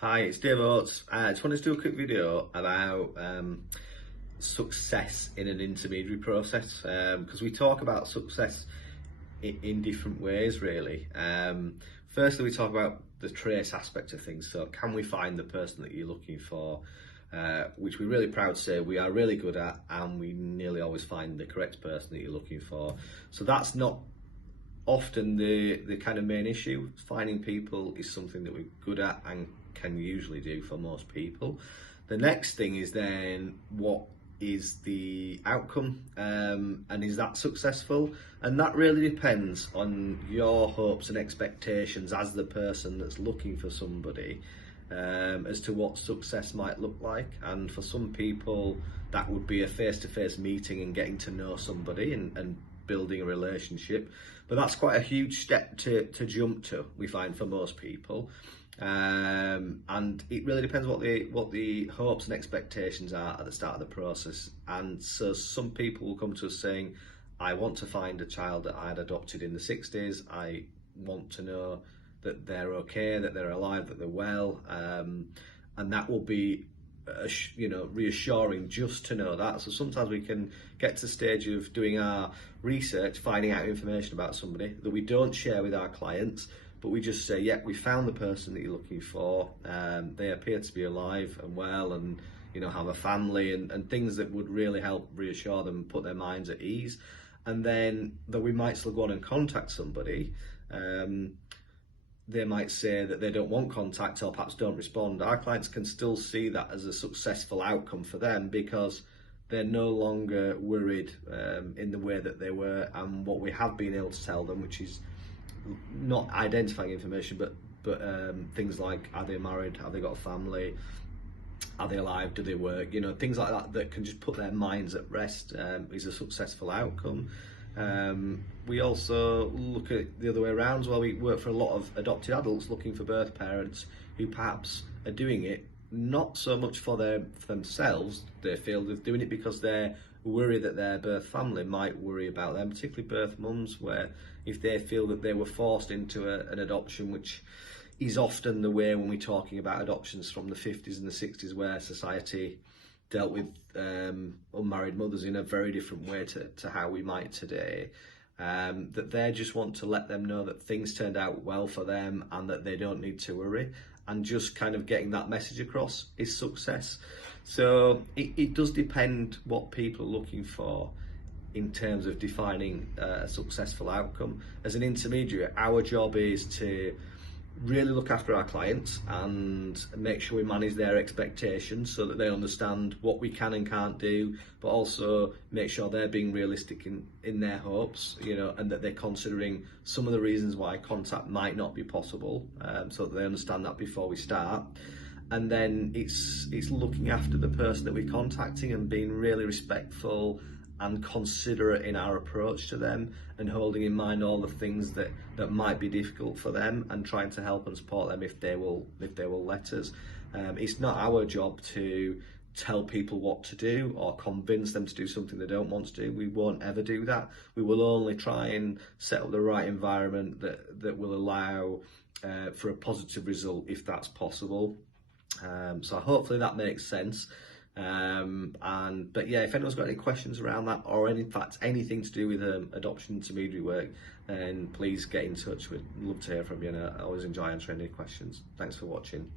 Hi, it's Dave Oates. I just wanted to do a quick video about success in an intermediary process, because we talk about success in different ways, really. Firstly, we talk about the trace aspect of things. So, can we find the person that you're looking for? Which we're really proud to say we are really good at, and we nearly always find the correct person that you're looking for. So that's not often the kind of main issue. Finding people is something that we're good at and can usually do for most people. The next thing is then what is the outcome, and is that successful? And that really depends on your hopes and expectations as the person that's looking for somebody, as to what success might look like. And for some people that would be a face-to-face meeting and getting to know somebody and building a relationship, but that's quite a huge step to jump to, we find, for most people. And it really depends what the hopes and expectations are at the start of the process. And so some people will come to us saying, I want to find a child that I'd adopted in the 60s. I want to know that they're okay, that they're alive, that they're well, and that will be reassuring just to know that. So sometimes we can get to the stage of doing our research, finding out information about somebody that we don't share with our clients, but we just say, yeah, we found the person that you're looking for. They appear to be alive and well, and have a family, and things that would really help reassure them, put their minds at ease. And then that we might still go on and contact somebody. They might say that they don't want contact or perhaps don't respond. Our clients can still see that as a successful outcome for them, because they're no longer worried in the way that they were. And what we have been able to tell them, which is not identifying information, but things like, are they married, have they got a family, are they alive, do they work, things like that that can just put their minds at rest, is a successful outcome. We also look at the other way around as well. We work for a lot of adopted adults looking for birth parents who perhaps are doing it not so much for themselves. They feel they're doing it because they're worried that their birth family might worry about them, particularly birth mums, where if they feel that they were forced into an adoption, which is often the way when we're talking about adoptions from the 50s and the 60s, where society dealt with unmarried mothers in a very different way to how we might today, that they just want to let them know that things turned out well for them and that they don't need to worry. And just kind of getting that message across is success. So it does depend what people are looking for in terms of defining a successful outcome. As an intermediary, our job is to really look after our clients and make sure we manage their expectations so that they understand what we can and can't do, but also make sure they're being realistic in their hopes, and that they're considering some of the reasons why contact might not be possible, so that they understand that before we start. And then it's looking after the person that we're contacting and being really respectful and considerate in our approach to them, and holding in mind all the things that might be difficult for them, and trying to help and support them if they will let us. It's not our job to tell people what to do or convince them to do something they don't want to do. We won't ever do that. We will only try and set up the right environment that will allow for a positive result if that's possible. So hopefully that makes sense. But yeah, if anyone's got any questions around that, or in fact anything to do with adoption intermediary work, then please get in touch. We'd love to hear from you, and I always enjoy answering any questions. Thanks for watching.